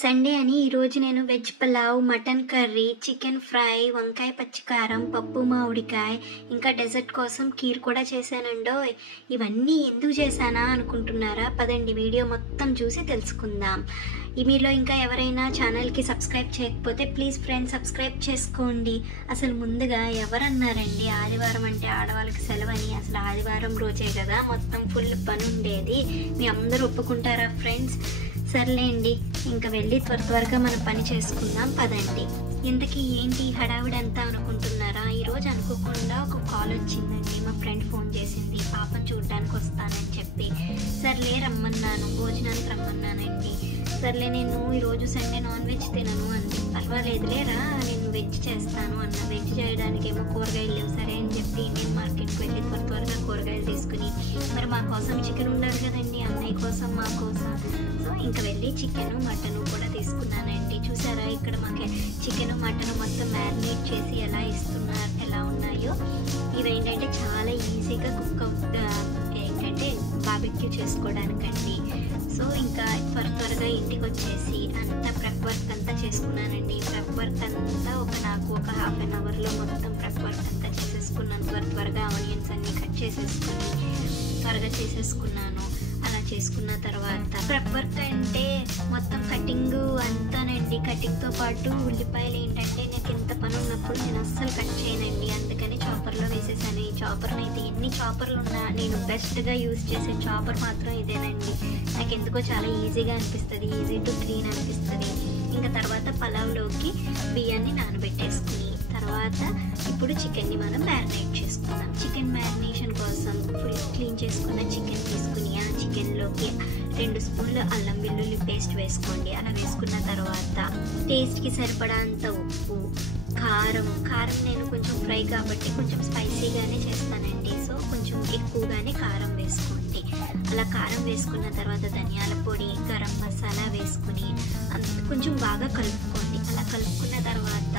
Sunday అని ఈరోజు నేను veg pulao, mutton curry, chicken fry, వంకాయ పచ్చికారం, పప్పు మామిడికాయ, ఇంకా డెజర్ట్ కోసం కీర్ కూడా చేశానండోయ్. ఇవన్నీ ఎందుకు చేశానా అనుకుంటున్నారా? పదండి వీడియో మొత్తం చూసి తెలుసుకుందాం. మీలో ఇంకా ఎవరైనా ఛానల్కి సబ్స్క్రైబ్ చేయకపోతే ప్లీజ్ ఫ్రెండ్స్ సబ్స్క్రైబ్ చేసుకోండి. అసలు ముందుగా ఎవరన్నారండి ఆదివారం అంటే ఆడవాళ్ళకి సెలవని? అసలు ఆదివారం రోజే కదా మొత్తం ఫుల్ పని ఉండేది. మీ అందరూ ఒప్పుకుంటారా ఫ్రెండ్స్? సర్లేండి, ఇంకా వెళ్ళి త్వరగా మన పని చేసుకుందాం పదండి. ఇంతకీ ఏంటి హడావిడంతా అనుకుంటున్నారా? ఈరోజు అనుకోకుండా ఒక కాల్ వచ్చిందండి. మా ఫ్రెండ్ ఫోన్ చేసింది, పాపను చూడడానికి వస్తానని చెప్పి. సర్లే రమ్మన్నాను, భోజనానికి రమ్మన్నానండి. సర్లే నేను ఈరోజు సండే నాన్ వెజ్ తినను అంది. పర్వాలేదులేరా నేను వెజ్ చేస్తాను అన్న. వెజ్ చేయడానికి ఏమో కూరగాయలు లేవు. సరే అని చెప్పి ఇండియన్ మార్కెట్కి వెళ్ళి త్వరగా కూరగాయలు తీసుకుని, మరి మా కోసం చికెన్ ఉండాలి కదండి, అన్నయ్య కోసం మా కోసం. సో ఇంకా వెళ్ళి చికెను మటను కూడా తీసుకున్నానండి. చూసారా ఇక్కడ మాకు చికెను మటను మొత్తం మ్యారినేట్ చేసి ఎలా ఉన్నాయో. ఇవేంటంటే చాలా ఈజీగా కుక్ ఏంటంటే బార్బిక్యూ చేసుకోవడానికండి. సో ఇంకా త్వరగా ఇంటికి వచ్చేసి అంతా ప్రెప్ వర్క్ అంతా చేసుకున్నానండి. ప్రెప్ వర్క్ అంతా నాకు ఒక హాఫ్ అన్ అవర్లో మొత్తం ప్రెప్ వర్క్ అంతా చేసేసుకున్నాను. త్వరగా ఆనియన్స్ అన్నీ కట్ చేసేసుకుని త్వరగా చేసేసుకున్నాను. అలా చేసుకున్న తర్వాత ప్రెప్ వర్క్ అంటే మొత్తం కటింగ్ అంతానండి. కటింగ్తో పాటు ఉల్లిపాయలు ఏంటంటే నాకు ఎంత పని ఉన్నప్పుడు నేను అస్సలు కట్ చేయనండి, అందుకని చాపర్లో వేసేసాను. ఈ చాపర్ని అయితే ఎన్ని చాపర్లు ఉన్నా నేను బెస్ట్గా యూజ్ చేసే చాపర్ మాత్రం ఇదేనండి. నాకు ఎందుకో చాలా ఈజీగా అనిపిస్తుంది, ఈజీ టు క్లీన్ అనిపిస్తుంది. ఇంకా తర్వాత పలావ్లోకి బియ్యాన్ని నానబెట్టేసుకుని తర్వాత ఇప్పుడు చికెన్ని మనం మ్యారినేట్ చేసుకుందాం. చికెన్ మ్యారినేషన్ కోసం ఫుల్ క్లీన్ చేసుకున్న చికెన్ తీసుకుని ఆ చికెన్లోకి 2 స్పూన్లు అల్లం వెల్లుల్లి పేస్ట్ వేసుకోండి. అలా వేసుకున్న తర్వాత టేస్ట్కి సరిపడా అంత ఉప్పు, కారం నేను కొంచెం ఫ్రై కాబట్టి కొంచెం స్పైసీగానే చేస్తానండి. సో కొంచెం ఎక్కువగానే కారం వేసుకోండి. అలా కారం వేసుకున్న తర్వాత ధనియాల పొడి, గరం మసాలా వేసుకుని కొంచెం బాగా కలుపుకోండి. అలా కలుపుకున్న తర్వాత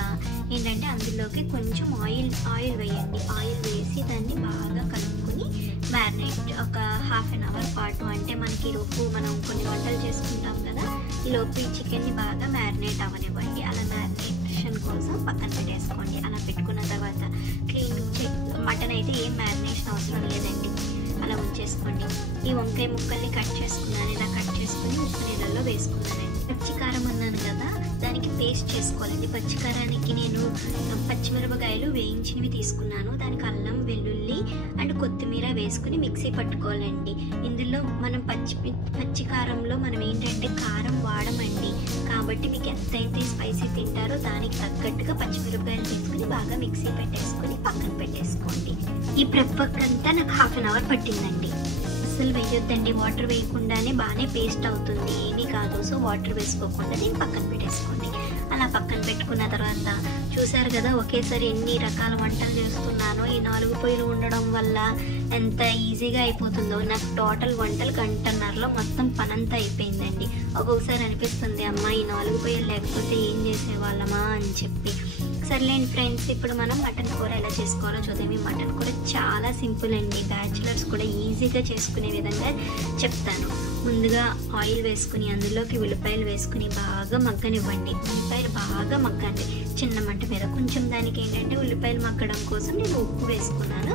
ఏంటంటే అందులోకి కొంచెం ఆయిల్ వేయండి. ఆయిల్ వేసి దాన్ని బాగా కలుపుకొని మ్యారినేట్ ఒక హాఫ్ అన్ అవర్ పాటు, అంటే మనకి ఈలోపు మనం కొన్ని వంటలు చేసుకుంటాం కదా, ఈలోపు ఈ చికెన్ని బాగా మ్యారినేట్ అవ్వనివ్వండి. అలా మ్యారినేషన్ కోసం పక్కన పెట్టేసుకోండి. అలా పెట్టుకున్న తర్వాత మటన్ అయితే ఏం మ్యారినేషన్ అవసరం లేదండి, అలా ఉంచేసుకోండి. ఈ వంకాయ ముక్కల్ని కట్ చేసుకున్నాను. ఇలా కట్ చేసుకుని ఉప్పు నీళ్ళల్లో వేసుకున్నానండి. పచ్చికారం అన్నాను కదా, దానికి పేస్ట్ చేసుకోవాలండి. పచ్చికారానికి నేను పచ్చిమిరపకాయలు వేయించినవి తీసుకున్నాను. దానికి అల్లం వెల్లుల్లి అండ్ కొత్తిమీర వేసుకుని మిక్సీ పట్టుకోవాలండి. ఇందులో మనం పచ్చికారంలో మనం ఏంటంటే కారం వాడమండి, కాబట్టి మీకు ఎంతైతే స్పైసీ తింటారో దానికి తగ్గట్టుగా పచ్చిమిరపకాయలు తీసుకుని బాగా మిక్సీ పెట్టేసుకుని పక్కన పెట్టేసుకోండి. ఈ ప్రెప్ వర్క్ అంతా నాకు హాఫ్ అన్ అవర్ పట్టిందండి. అస్సలు వేయొద్దండి, వాటర్ వేయకుండానే బాగానే పేస్ట్ అవుతుంది, ఏమీ కాదు. సో వాటర్ వేసుకోకుండా దీన్ని పక్కన పెట్టేసుకోండి. అలా పక్కన పెట్టుకున్న తర్వాత చూసారు కదా ఒకేసారి ఎన్ని రకాల వంటలు చేస్తున్నానో. ఈ 4 పొయ్యిలు ఉండడం వల్ల ఎంత ఈజీగా అయిపోతుందో. నాకు టోటల్ వంటలు గంటన్నరలో మొత్తం పనంతా అయిపోయిందండి. ఒక్కొక్కసారి అనిపిస్తుంది అమ్మ ఈ 4 పొయ్యిలు లేకపోతే ఏం చేసేవాళ్ళమా అని చెప్పి. సర్లేండి ఫ్రెండ్స్, ఇప్పుడు మనం మటన్ కూర ఎలా చేసుకోవాలో చూద్దాం. ఈ మటన్ కూర చాలా సింపుల్ అండి, బ్యాచిలర్స్ కూడా ఈజీగా చేసుకునే విధంగా చెప్తాను. ముందుగా ఆయిల్ వేసుకుని అందులోకి ఉల్లిపాయలు వేసుకుని బాగా మగ్గనివ్వండి. ఉల్లిపాయలు బాగా మగ్గండి చిన్న మంట మీద. కొంచెం దానికి ఏంటంటే ఉల్లిపాయలు మగ్గడం కోసం నేను ఉప్పు వేసుకున్నాను.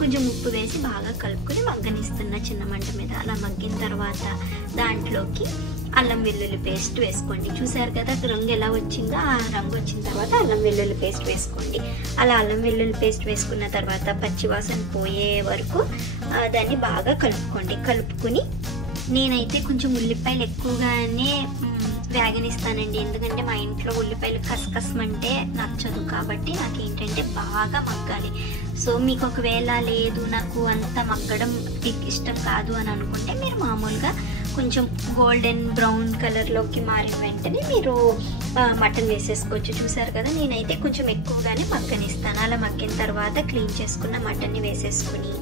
కొంచెం ఉప్పు వేసి బాగా కలుపుకొని మగ్గనిస్తున్న చిన్న మంట మీద. అలా మగ్గిన తర్వాత దాంట్లోకి అల్లం వెల్లుల్లి పేస్ట్ వేసుకోండి. చూసారు కదా రంగు ఎలా వచ్చిందో, ఆ రంగు వచ్చిన తర్వాత అల్లం వెల్లుల్లి పేస్ట్ వేసుకోండి. అలా అల్లం వెల్లుల్లి పేస్ట్ వేసుకున్న తర్వాత పచ్చివాసన పోయే వరకు దాన్ని బాగా కలుపుకోండి. కలుపుకొని నేనైతే కొంచెం ఉల్లిపాయలు ఎక్కువగానే వేగనిస్తానండి, ఎందుకంటే మా ఇంట్లో ఉల్లిపాయలు కసకసమంటే నచ్చదు, కాబట్టి నాకు ఏంటంటే బాగా మగ్గాలి. సో మీకు ఒకవేళ లేదు నాకు అంత మగ్గడం ఇష్టం కాదు అని అనుకుంటే మీరు మామూలుగా కొంచెం గోల్డెన్ బ్రౌన్ కలర్లోకి మారిన వెంటనే మీరు మటన్ వేసేసుకోవచ్చు. చూసారు కదా నేనైతే కొంచెం ఎక్కువగానే మగ్గనిస్తాను. అలా మగ్గిన తర్వాత క్లీన్ చేసుకున్న మటన్ని వేసేసుకుని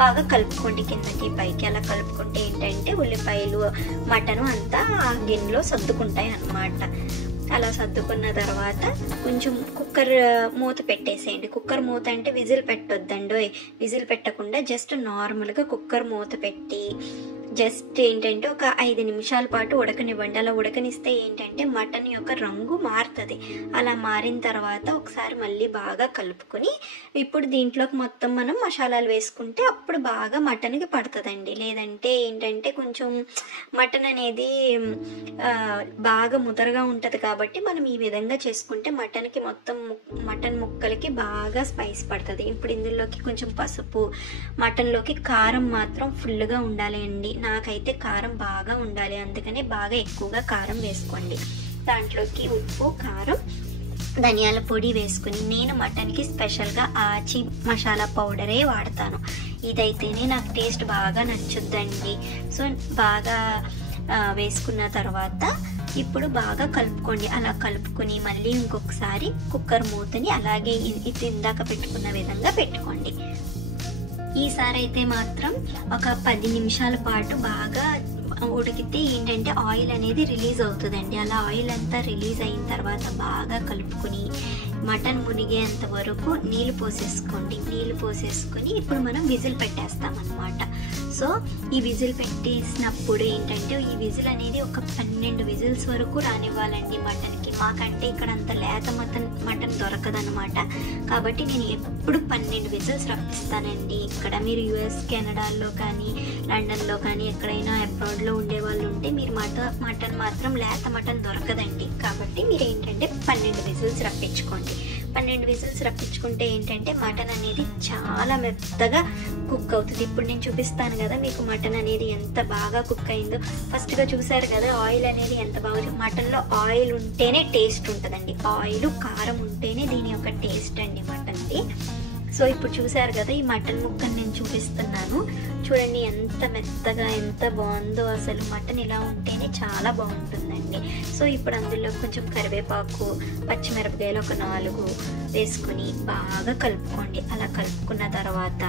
బాగా కలుపుకోండి కిందకి పైకి. అలా కలుపుకుంటే ఏంటంటే ఉల్లిపాయలు మటను అంతా ఆ గిన్నెలో సర్దుకుంటాయి అన్నమాట. అలా సర్దుకున్న తర్వాత కొంచెం కుక్కర్ మూత పెట్టేసేయండి. కుక్కర్ మూత అంటే విజిల్ పెట్టొద్దండి, విజిల్ పెట్టకుండా జస్ట్ నార్మల్గా కుక్కర్ మూత పెట్టి జస్ట్ ఏంటంటే ఒక 5 నిమిషాల పాటు ఉడకనివ్వండి. అలా ఉడకనిస్తే ఏంటంటే మటన్ యొక్క రంగు మారుతుంది. అలా మారిన తర్వాత ఒకసారి మళ్ళీ బాగా కలుపుకొని ఇప్పుడు దీంట్లోకి మొత్తం మనం మసాలాలు వేసుకుంటే అప్పుడు బాగా మటన్కి పడుతుందండి. లేదంటే ఏంటంటే కొంచెం మటన్ అనేది బాగా ముదరగా ఉంటుంది కాబట్టి మనం ఈ విధంగా చేసుకుంటే మటన్కి మొత్తం మటన్ ముక్కలకి బాగా స్పైస్ పడుతుంది. ఇప్పుడు ఇందులోకి కొంచెం పసుపు, మటన్లోకి కారం మాత్రం ఫుల్గా ఉండాలి అండి. నాకైతే కారం బాగా ఉండాలి, అందుకనే బాగా ఎక్కువగా కారం వేసుకోండి. దాంట్లోకి ఉప్పు, కారం, ధనియాల పొడి వేసుకుని నేను మటన్కి స్పెషల్గా ఆచి మసాలా పౌడరే వాడతాను. ఇదైతేనే నాకు టేస్ట్ బాగా నచ్చుద్దండి. సో బాగా వేసుకున్న తర్వాత ఇప్పుడు బాగా కలుపుకోండి. అలా కలుపుకొని మళ్ళీ ఇంకొకసారి కుక్కర్ మూతని అలాగే ఇది ఇందాక పెట్టుకున్న విధంగా పెట్టుకోండి. ఈసారి అయితే మాత్రం ఒక 10 నిమిషాల పాటు బాగా ఉడికితే ఏంటంటే ఆయిల్ అనేది రిలీజ్ అవుతుందండి. అలా ఆయిల్ అంతా రిలీజ్ అయిన తర్వాత బాగా కలుపుకొని మటన్ మునిగేంత వరకు నీళ్ళు పోసేసుకోండి. నీళ్ళు పోసేసుకొని ఇప్పుడు మనం విజిల్ పెట్టేస్తాం అన్నమాట. సో ఈ విజిల్ పెట్టేసినప్పుడు ఏంటంటే ఈ విజిల్ అనేది ఒక 12 విజిల్స్ వరకు రానివ్వాలండి మటన్కి. మాకంటే ఇక్కడ అంత లేత మటన్ దొరకదనమాట. కాబట్టి నేను ఎప్పుడు 12 విజిల్స్ రప్పిస్తానండి. ఇక్కడ మీరు యుఎస్, కెనడాలో కానీ లండన్లో కానీ ఎక్కడైనా అబ్రాడ్లో ఉండే వాళ్ళు ఉంటే మీరు మటన్ మాత్రం లేత మటన్ దొరకదండి. కాబట్టి మీరు ఏంటంటే 12 విజిల్స్ రప్పించుకోండి. 12 విజిల్స్ రప్పించుకుంటే ఏంటంటే మటన్ అనేది చాలా మెత్తగా కుక్ అవుతుంది. ఇప్పుడు నేను చూపిస్తాను కదా మీకు మటన్ అనేది ఎంత బాగా కుక్ అయిందో. ఫస్ట్గా చూసారు కదా ఆయిల్ అనేది ఎంత బాగా. మటన్లో ఆయిల్ ఉంటేనే టేస్ట్ ఉంటుందండి. ఆయిల్, కారం ఉంటేనే దీని యొక్క టేస్ట్ అండి మటన్ది. సో ఇప్పుడు చూసారు కదా ఈ మటన్ ముక్కని నేను చూపిస్తున్నాను. చూడండి ఎంత మెత్తగా ఎంత బాగుందో. అసలు మటన్ ఇలా ఉంటేనే చాలా బాగుంటుందండి. సో ఇప్పుడు అందులో కొంచెం కరివేపాకు, పచ్చిమిరపకాయలు ఒక 4 వేసుకుని బాగా కలుపుకోండి. అలా కలుపుకున్న తర్వాత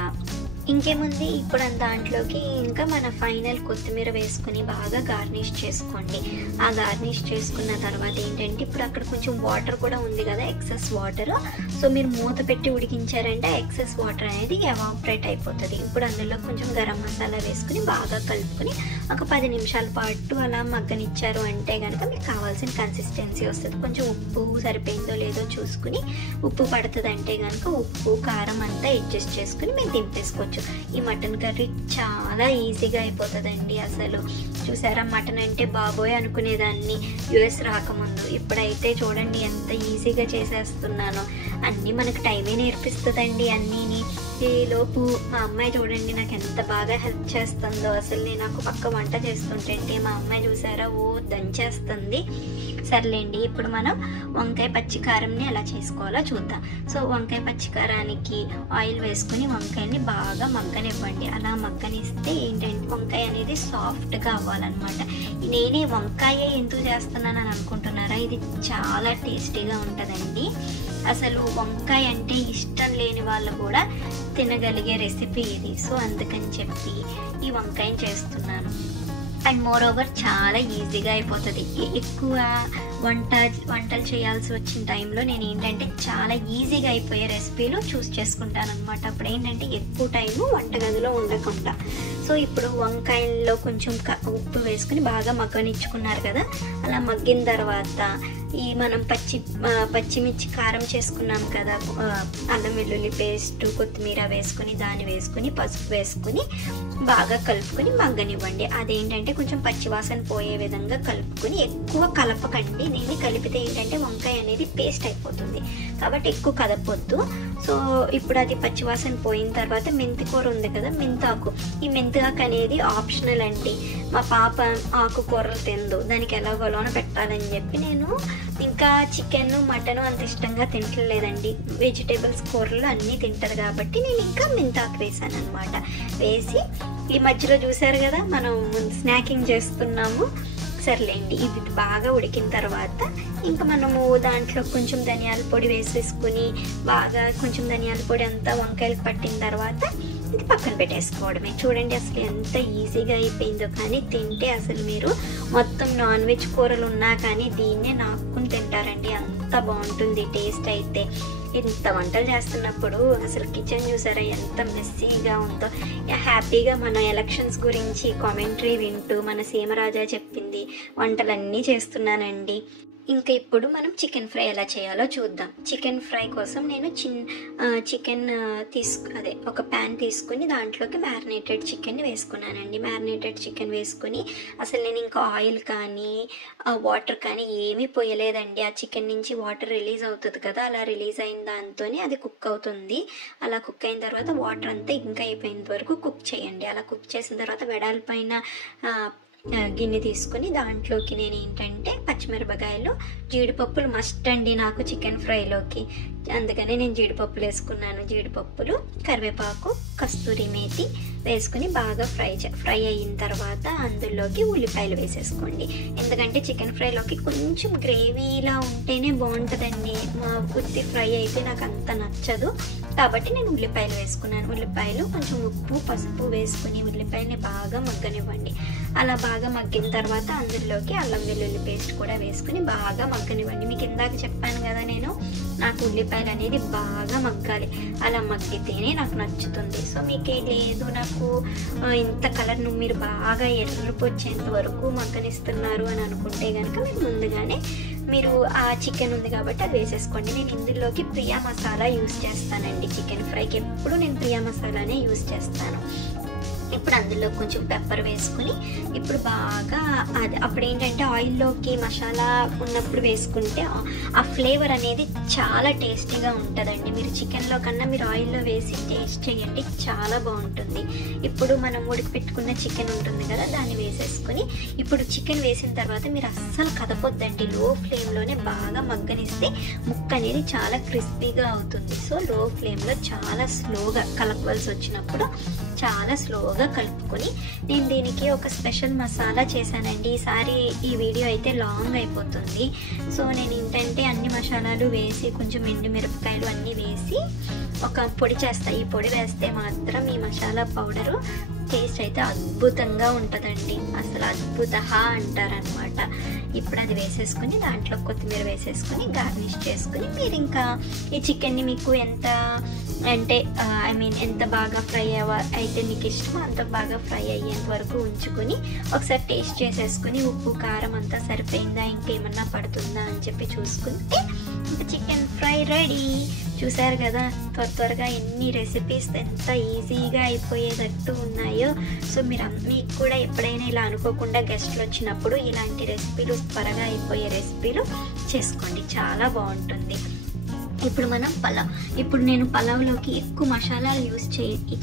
ఇంకేముంది ఇప్పుడు దాంట్లోకి ఇంకా మన ఫైనల్ కొత్తిమీర వేసుకుని బాగా గార్నిష్ చేసుకోండి. ఆ గార్నిష్ చేసుకున్న తర్వాత ఏంటంటే ఇప్పుడు అక్కడ కొంచెం వాటర్ కూడా ఉంది కదా, ఎక్సెస్ వాటర్. సో మీరు మూత పెట్టి ఉడికించారంటే ఆ ఎక్సెస్ వాటర్ అనేది ఎవాపరేట్ అయిపోతుంది. ఇప్పుడు అందులో కొంచెం గరం మసాలా వేసుకుని బాగా కలుపుకొని ఒక 10 నిమిషాల పాటు అలా మగ్గనిచ్చారు అంటే కనుక మీకు కావాల్సిన కన్సిస్టెన్సీ వస్తుంది. కొంచెం ఉప్పు సరిపోయిందో లేదో చూసుకుని ఉప్పు పడుతుంది అంటే కనుక ఉప్పు, కారం అంతా అడ్జస్ట్ చేసుకుని మీరు దింపేసుకోవచ్చు. ఈ మటన్ కర్రీ చాలా ఈజీగా అయిపోతుందండి. అసలు చూసారా మటన్ అంటే బాబోయ్ అనుకునేదాన్ని యుఎస్ రాకముందు. ఇప్పుడైతే చూడండి ఎంత ఈజీగా చేసేస్తున్నాను. అన్నీ మనకు టైమే నేర్పిస్తుందండి అన్నీని. ఈలోపు మా అమ్మాయి చూడండి నాకు ఎంత బాగా హెల్ప్ చేస్తుందో. అసలు నేను నాకు పక్క వంట చేస్తుంటే మా అమ్మాయి చూసారా దంచేస్తుంది. సర్లేండి ఇప్పుడు మనం వంకాయ పచ్చికారంని ఎలా చేసుకోవాలో చూద్దాం. సో వంకాయ పచ్చికారానికి ఆయిల్ వేసుకుని వంకాయని బాగా మగ్గనివ్వండి. అలా మగ్గనిస్తే ఏంటంటే వంకాయ అనేది సాఫ్ట్గా అవ్వాలన్నమాట. నేనే వంకాయ ఎందుకు చేస్తున్నానని అనుకుంటున్నారా, ఇది చాలా టేస్టీగా ఉంటుందండి. అసలు వంకాయ అంటే ఇష్టం లేని వాళ్ళు కూడా తినగలిగే రెసిపీ ఇది. సో అందుకని చెప్పి ఈ వంకాయని చేస్తున్నాను. అండ్ మోర్ ఓవర్ చాలా ఈజీగా అయిపోతుంది. ఎక్కువ వంటలు చేయాల్సి వచ్చిన టైంలో నేను ఏంటంటే చాలా ఈజీగా అయిపోయే రెసిపీలు చూస్ చేసుకుంటాను అనమాట. అప్పుడు ఏంటంటే ఎక్కువ టైము వంటగదిలో ఉండకుండా. సో ఇప్పుడు వంకాయల్లో కొంచెం ఉప్పు వేసుకుని బాగా మగ్గనిచ్చుకున్నారు కదా. అలా మగ్గిన తర్వాత ఈ మనం పచ్చిమిర్చి కారం చేసుకున్నాం కదా, అల్లం వెల్లుల్లి పేస్ట్, కొత్తిమీర వేసుకుని దాన్ని వేసుకుని పసుపు వేసుకుని బాగా కలుపుకొని మగ్గనివ్వండి. అదేంటంటే కొంచెం పచ్చివాసన పోయే విధంగా కలుపుకొని ఎక్కువ కలపకండి. నేను కలిపితే ఏంటంటే వంకాయ అనేది పేస్ట్ అయిపోతుంది కాబట్టి ఎక్కువ కదపొద్దు. సో ఇప్పుడు అది పచ్చివాసన పోయిన తర్వాత మెంతికూర ఉంది కదా, మెంతాకు. ఈ మెంతాకు అనేది ఆప్షనల్ అండి. మా పాప ఆకుకూరలు తిందు, దానికి ఎలాగోలోన పెట్టాలని చెప్పి నేను ఇంకా చికెన్, మటన్ అంత ఇష్టంగా తింటలేదండి. వెజిటేబుల్స్ కూరలు అన్నీ తింటారు కాబట్టి నేను ఇంకా మెంతాకు వేసాను అనమాట. వేసి ఈ మధ్యలో చూసారు కదా మనం స్నాకింగ్ చేస్తున్నాము. సర్లేండి ఇది బాగా ఉడికిన తర్వాత ఇంకా మనము దాంట్లో కొంచెం ధనియాల పొడి వేసేసుకుని బాగా కొంచెం ధనియాల పొడి అంతా వంకాయలకు పట్టిన తర్వాత ఇది పక్కన పెట్టేసుకోవడమే. చూడండి అసలు ఎంత ఈజీగా అయిపోయిందో. కానీ తింటే అసలు మీరు మొత్తం నాన్ వెజ్ కూరలు ఉన్నా కానీ దీన్నే నాకుని తింటారండి, అంత బాగుంటుంది టేస్ట్ అయితే. ఇంత వంటలు చేస్తున్నప్పుడు అసలు కిచెన్ చూసారా ఎంత మెస్సీగా ఉందో. హ్యాపీగా మన ఎలక్షన్స్ గురించి కామెంటరీ వింటూ మన సీమరాజా చెప్పింది వంటలన్నీ చేస్తున్నానండి. ఇంకా ఇప్పుడు మనం చికెన్ ఫ్రై ఎలా చేయాలో చూద్దాం. చికెన్ ఫ్రై కోసం నేను చికెన్ ఒక ప్యాన్ తీసుకుని దాంట్లోకి మ్యారినేటెడ్ చికెన్ని వేసుకున్నానండి. మ్యారినేటెడ్ చికెన్ వేసుకుని అసలు నేను ఇంకా ఆయిల్ కానీ వాటర్ కానీ ఏమీ పోయలేదండి. ఆ చికెన్ నుంచి వాటర్ రిలీజ్ అవుతుంది కదా, అలా రిలీజ్ అయిన దాంతో అది కుక్ అవుతుంది. అలా కుక్ అయిన తర్వాత వాటర్ అంతా ఇంకా అయిపోయినంత వరకు కుక్ చేయండి. అలా కుక్ చేసిన తర్వాత వెడల్పైన గిన్నె తీసుకుని దాంట్లోకి నేను ఏంటంటే పచ్చిమిరపకాయలు, జీడిపప్పులు మస్ట్ అండి నాకు చికెన్ ఫ్రైలోకి, అందుకని నేను జీడిపప్పులు వేసుకున్నాను. జీడిపప్పులు, కరివేపాకు, కస్తూరి మేతి వేసుకుని బాగా ఫ్రై అయిన తర్వాత అందులోకి ఉల్లిపాయలు వేసేసుకోండి. ఎందుకంటే చికెన్ ఫ్రైలోకి కొంచెం గ్రేవీలా ఉంటేనే బాగుంటుందండి. ఉత్తి ఫ్రై అయితే నాకు అంత నచ్చదు, కాబట్టి నేను ఉల్లిపాయలు వేసుకున్నాను. ఉల్లిపాయలు, కొంచెం ఉప్పు, పసుపు వేసుకుని ఉల్లిపాయని బాగా మగ్గనివ్వండి. అలా బాగా మగ్గిన తర్వాత అందులోకి అల్లం వెల్లుల్లి పేస్ట్ కూడా వేసుకుని బాగా మగ్గనివ్వండి. మీకు ఇందాక చెప్పాను కదా నేను, నాకు ఉల్లిపాయలు అనేది బాగా మగ్గాలి, అలా మగ్గితేనే నాకు నచ్చుతుంది. సో మీకు లేదు నాకు ఇంత కలర్ మీరు బాగా ఎర్రపు వచ్చేంత వరకు మగ్గనిస్తున్నారు అని అనుకుంటే కనుక మీరు ముందుగానే ఆ చికెన్ ఉంది కాబట్టి అది వేసేసుకోండి. నేను ఇందులోకి ప్రియా మసాలా యూస్ చేస్తానండి. చికెన్ ఫ్రైకి ఎప్పుడు నేను ప్రియా మసాలానే యూస్ చేస్తాను. ఇప్పుడు అందులో కొంచెం పెప్పర్ వేసుకుని ఇప్పుడు బాగా అప్పుడు ఏంటంటే ఆయిల్లోకి మసాలా ఉన్నప్పుడు వేసుకుంటే ఆ ఫ్లేవర్ అనేది చాలా టేస్టీగా ఉంటుందండి. మీరు చికెన్లో కన్నా మీరు ఆయిల్లో వేసి టేస్ట్ చేయండి, చాలా బాగుంటుంది. ఇప్పుడు మనం ఉడికిపెట్టుకున్న చికెన్ ఉంటుంది కదా, దాన్ని వేసేసుకుని ఇప్పుడు చికెన్ వేసిన తర్వాత మీరు అస్సలు కదపొద్దండి. లో ఫ్లేమ్లోనే బాగా మగ్గనిస్తే ముక్క అనేది చాలా క్రిస్పీగా అవుతుంది. సో లో ఫ్లేమ్లో చాలా స్లోగా కలపవలసి వచ్చినప్పుడు చాలా స్లోగా కలుపుకొని నేను దీనికి ఒక స్పెషల్ మసాలా చేశానండి. ఈసారి ఈ వీడియో అయితే లాంగ్ అయిపోతుంది. సో నేను ఏంటంటే అన్ని మసాలాలు వేసి కొంచెం ఎండుమిరపకాయలు అన్నీ వేసి ఒక పొడి చేస్తాను. ఈ పొడి వేస్తే మాత్రం ఈ మసాలా పౌడరు టేస్ట్ అయితే అద్భుతంగా ఉంటుందండి, అసలు అద్భుత అంటారనమాట. ఇప్పుడు అది వేసేసుకుని దాంట్లో కొత్తిమీర వేసేసుకుని గార్నిష్ చేసుకుని మీరు ఇంకా ఈ చికెన్ని మీకు ఎంత అంటే ఎంత బాగా ఫ్రై అయితే మీకు ఇష్టమో అంత బాగా ఫ్రై అయ్యేంత వరకు ఉంచుకొని ఒకసారి టేస్ట్ చేసేసుకుని ఉప్పు కారం అంతా సరిపోయిందా, ఇంకేమన్నా పడుతుందా అని చెప్పి చూసుకుంటే ఇంకా చికెన్ ఫ్రై రెడీ. చూసారు కదా త్వరగా ఎన్ని రెసిపీస్ ఎంత ఈజీగా అయిపోయేటట్టు ఉన్నాయో. సో మీకు కూడా ఎప్పుడైనా ఇలా అనుకోకుండా గెస్ట్లు వచ్చినప్పుడు ఇలాంటి రెసిపీలు, త్వరగా అయిపోయే రెసిపీలు చేసుకోండి, చాలా బాగుంటుంది. ఇప్పుడు మనం ఇప్పుడు నేను పలావ్లోకి ఎక్కువ మసాలాలు యూస్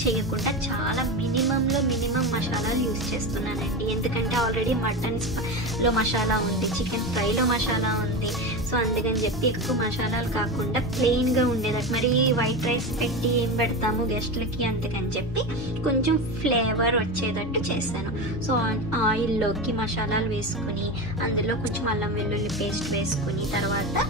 చేయకుండా చాలా మినిమం మసాలాలు యూస్ చేస్తున్నానండి. ఎందుకంటే ఆల్రెడీ మటన్లో మసాలా ఉంది, చికెన్ ఫ్రైలో మసాలా ఉంది. సో అందుకని చెప్పి ఎక్కువ మసాలాలు కాకుండా ప్లెయిన్గా ఉండేదట్టు, మరి వైట్ రైస్ పెట్టి ఏం పెడతాము గెస్ట్లకి, అందుకని చెప్పి కొంచెం ఫ్లేవర్ వచ్చేటట్టు చేశాను. సో ఆయిల్లోకి మసాలాలు వేసుకుని అందులో కొంచెం అల్లం వెల్లుల్లి పేస్ట్ వేసుకుని తర్వాత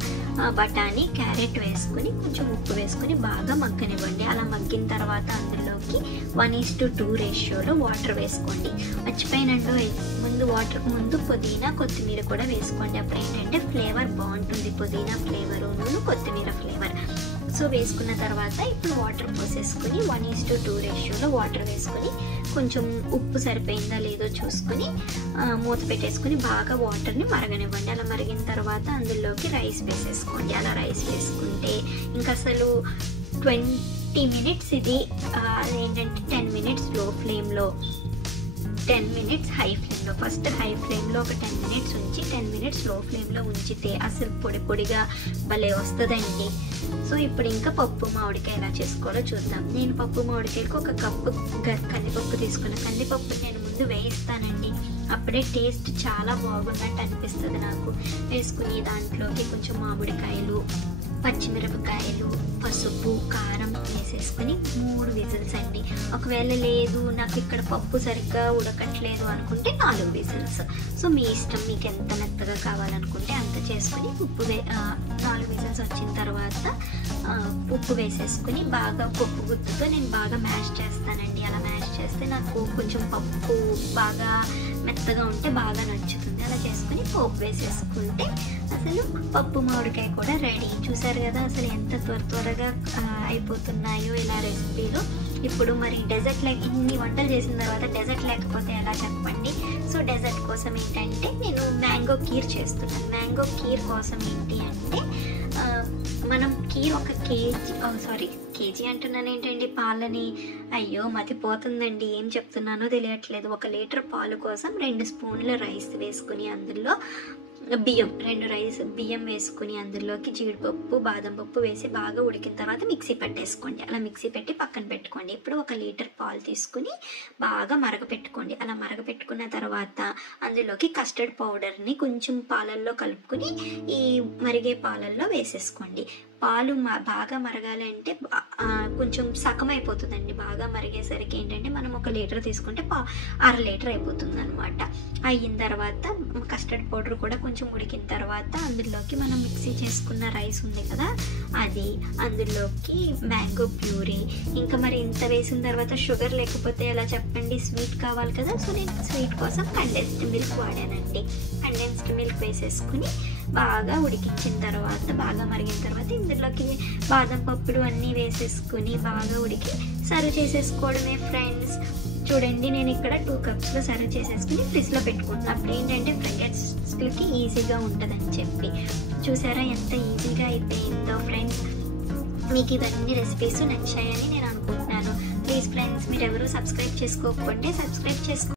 బఠానీ, క్యారెట్ వేసుకుని కొంచెం ఉప్పు వేసుకుని బాగా మగ్గనివ్వండి. అలా మగ్గిన తర్వాత అందులోకి 1:2 రేషియోలో వాటర్ వేసుకోండి. మర్చిపోయినట్టు వాటర్కి ముందు పుదీనా, కొత్తిమీర కూడా వేసుకోండి. అప్పుడు ఏంటంటే ఫ్లేవర్ బాగుంటుంది, పుదీనా ఫ్లేవరు, కొత్తిమీర ఫ్లేవర్. సో వేసుకున్న తర్వాత ఇప్పుడు వాటర్ పోసేసుకుని 1:2 రేషియోలో వాటర్ వేసుకుని కొంచెం ఉప్పు సరిపోయిందా లేదో చూసుకుని మూత పెట్టేసుకుని బాగా వాటర్ని మరగనివ్వండి. అలా మరిగిన తర్వాత అందులోకి రైస్ వేసేసుకోండి. అలా రైస్ వేసుకుంటే ఇంకా అసలు 20 మినిట్స్ ఇది ఏంటంటే 10 మినిట్స్ లో ఫ్లేమ్లో, 10 మినిట్స్ హై ఫ్లేమ్లో, ఫస్ట్ హై ఫ్లేమ్లో ఒక 10 మినిట్స్ ఉంచి 10 మినిట్స్ లో ఫ్లేమ్లో ఉంచితే అసలు పొడిగా భలే వస్తుందండి. సో ఇప్పుడు ఇంకా పప్పు మామిడికాయ ఎలా చేసుకోవాలో చూద్దాం. నేను పప్పు మామిడికాయలకు 1 కప్పు కందిపప్పు తీసుకున్నాను. కందిపప్పు నేను ముందు వేయిస్తానండి, అప్పుడే టేస్ట్ చాలా బాగున్నట్టు అనిపిస్తుంది నాకు. వేసుకుని దాంట్లోకి కొంచెం మామిడికాయలు, పచ్చిమిరపకాయలు, పసుపు, కారం వేసేసుకుని 3 విజిల్స్ అండి. ఒకవేళ లేదు నాకు ఇక్కడ పప్పు సరిగ్గా ఉడకట్లేదు అనుకుంటే 4 విజిల్స్. సో మీ ఇష్టం, మీకు ఎంత మెత్తగా కావాలనుకుంటే అంత చేసుకుని 4 విజిల్స్ వచ్చిన తర్వాత ఉప్పు వేసేసుకుని బాగా పప్పు గుత్తుతో నేను బాగా మ్యాష్ చేస్తానండి. అలా మ్యాష్ చేస్తే నాకు కొంచెం పప్పు బాగా మెత్తగా ఉంటే బాగా నచ్చుతుంది. అలా చేసుకుని పోపు వేసేసుకుంటే అసలు పప్పు మామిడికాయ కూడా రెడీ. చూసారు కదా అసలు ఎంత త్వరగా అయిపోతున్నాయో ఇలా రెసిపీలు. ఇప్పుడు మరి డెజర్ట్ ఇన్ని వంటలు చేసిన తర్వాత డెజర్ట్ లేకపోతే ఎలా చెప్పండి. సో డెజర్ట్ కోసం ఏంటంటే నేను మ్యాంగో కీర్ చేస్తున్నాను. మ్యాంగో కీర్ కోసం ఏంటి అంటే మనం కీర్ ఒక కేజీ అంటున్నాను ఏంటండి, పాలని. అయ్యో మతిపోతుందండి, ఏం చెప్తున్నానో తెలియట్లేదు. 1 లీటర్ పాలు కోసం 2 స్పూన్ల రైస్ వేసుకుని అందులో బియ్యం వేసుకుని అందులోకి జీడిపప్పు, బాదం పప్పు వేసి బాగా ఉడికిన తర్వాత మిక్సీ పట్టేసుకోండి. అలా మిక్సీ పెట్టి పక్కన పెట్టుకోండి. ఇప్పుడు 1 లీటర్ పాలు తీసుకుని బాగా మరగపెట్టుకోండి. అలా మరగపెట్టుకున్న తర్వాత అందులోకి కస్టర్డ్ పౌడర్ని కొంచెం పాలల్లో కలుపుకుని ఈ మరిగే పాలల్లో వేసేసుకోండి. పాలు బాగా మరగాలంటే కొంచెం సగం అయిపోతుందండి. బాగా మరిగేసరికి ఏంటంటే మనం 1 లీటర్ తీసుకుంటే 1/2 లీటర్ అయిపోతుంది అనమాట. అయిన తర్వాత కస్టర్డ్ పౌడర్ కూడా కొంచెం ఉడికిన తర్వాత అందులోకి మనం మిక్సీ చేసుకున్న రైస్ ఉంది కదా అది, అందులోకి మ్యాంగో ప్యూరీ, ఇంకా మరి ఇంత వేసిన తర్వాత షుగర్ లేకపోతే ఎలా చెప్పండి, స్వీట్ కావాలి కదా. సో నేను స్వీట్ కోసం కండెన్స్డ్ మిల్క్ వాడానండి. కండెన్స్డ్ మిల్క్ వేసేసుకుని బాగా ఉడికించిన తర్వాత బాగా మరిగిన తర్వాత ఇందులోకి బాదం పప్పులు అన్నీ వేసేసుకుని బాగా ఉడికి సర్వ్ చేసేసుకోవడమే ఫ్రెండ్స్. చూడండి నేను ఇక్కడ 2 కప్స్లో సర్వ్ చేసేసుకుని ఫ్రిడ్జ్లో పెట్టుకుంటున్నాను. అప్పుడు ఏంటంటే ఫ్రెండ్స్కి ఈజీగా ఉంటుందని చెప్పి. చూసారా ఎంత ఈజీగా అయిపోయిందో ఫ్రెండ్స్. మీకు ఇవన్నీ రెసిపీస్ నచ్చాయని నేను అనుకుంటున్నాను. ప్లీజ్ ఫ్రెండ్స్, మీరు ఎవరు సబ్స్క్రైబ్ చేసుకోకపోతే సబ్స్క్రైబ్ చేసుకోండి.